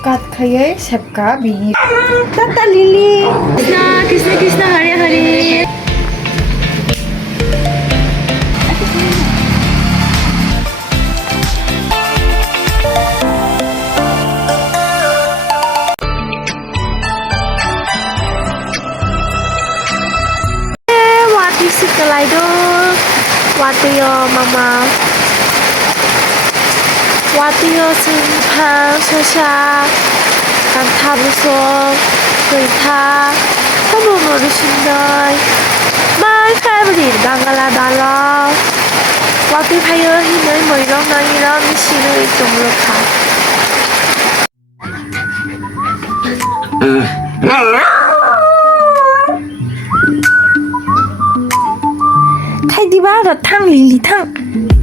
kat khaye sabka bini. Tata Lily. Krishna, Krishna, Krishna, Hare Hare. What is it, Kalaido? What do your mama? What do your simpan shasha? 간타 부서 글타 서부 모르신다 말 칼브리 나갈라달라 와비 파이어 힘을 뭐 이런 미시를 좀으로 가 타이디바라 탕 릴리 탕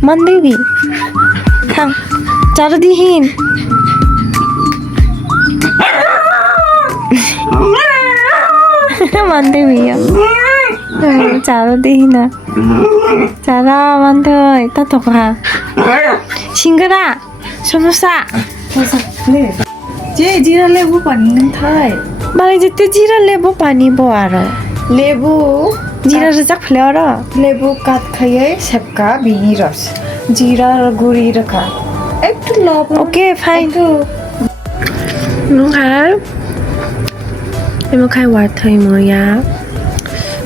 만들비 탕 자르디힌 만들이야. 자르디나. 자라 만들. 따토가. 싱그라. 소노사. 네. 제 जीरा लेबू पानी नों थाय. माने जेते जीरा लेबू पानी बो आरो. लेबू जीरा रजाक फले आरो. लेबू काट खाये सबका बिनी रस. जीरा गुरी रखा. एक लॉब. Okay fine. नोंहा 이모카이 와타이 뭐야?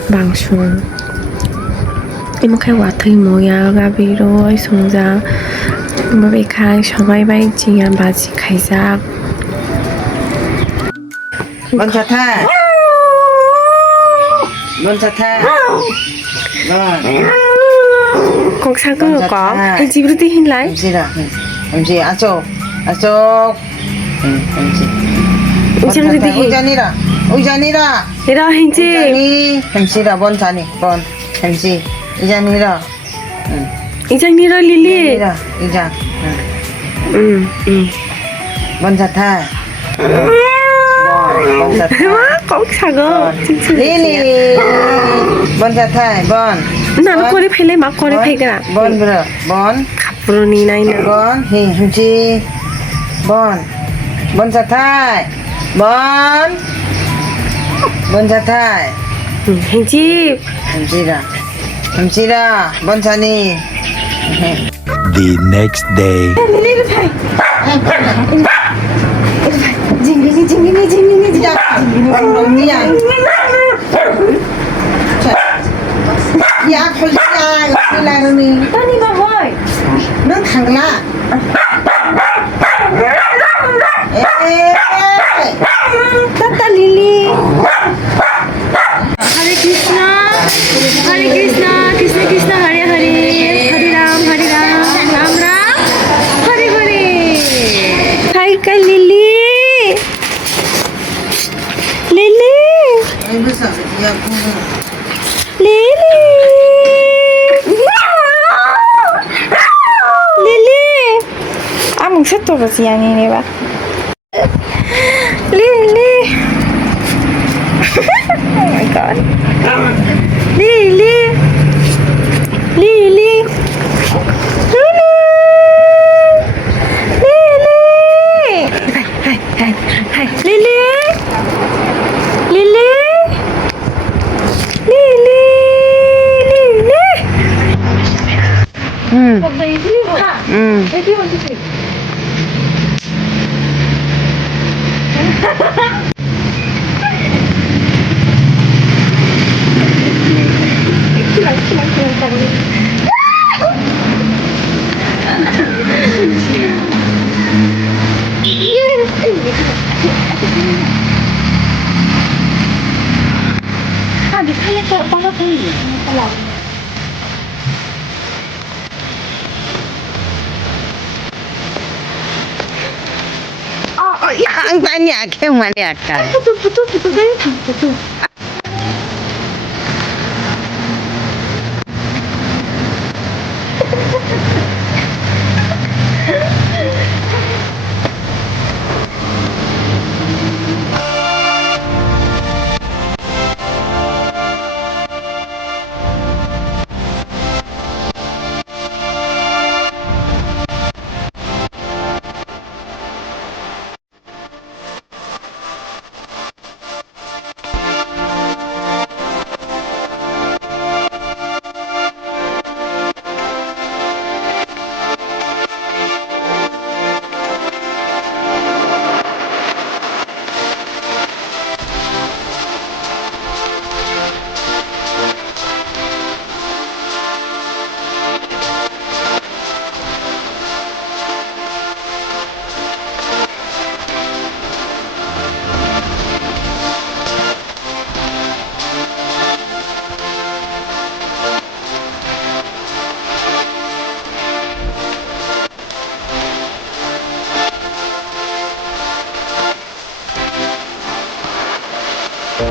방송 이모카이 와타이 뭐야? 가비로 송자 뭐베카이 서바이바이 지야 바지 카이사 먼저 타. 먼저 타. 꼭 사고 거. 해지브르디 흰라이. MC 아쪽. 우장르디 흰. 우자니라. 이라 해지. MC라 번자니 번. MC 이자니라. 이장니라 릴리. 이자. 먼저 타. 먼저 타. 꼭 사고. 릴리. 먼저 타. 번. 나는 거리 팔래 막 거리 팔거라. 번 그래. 번. 가프로니 나이나. 번. MC. 번. 먼저 타. 번. 먼저 타. 해지. MC라. 번자니. The next day. 징기니. 야, 걸리야. 라르니. 아니 나 왜? 넌 강라. 따따 릴리. हरे कृष्णा कृष्ण कृष्ण हरे हरे हरे राम राम राम हरे हरे हाय का Lily Lily Lily Lily 아무 색도 없이 아니네 봐 Lily oh my god. Lily. Lily. Lily. Hi. Lily. Lily. Lily. Lily. Ang banyak yang mana kan? Betul.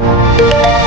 Bye.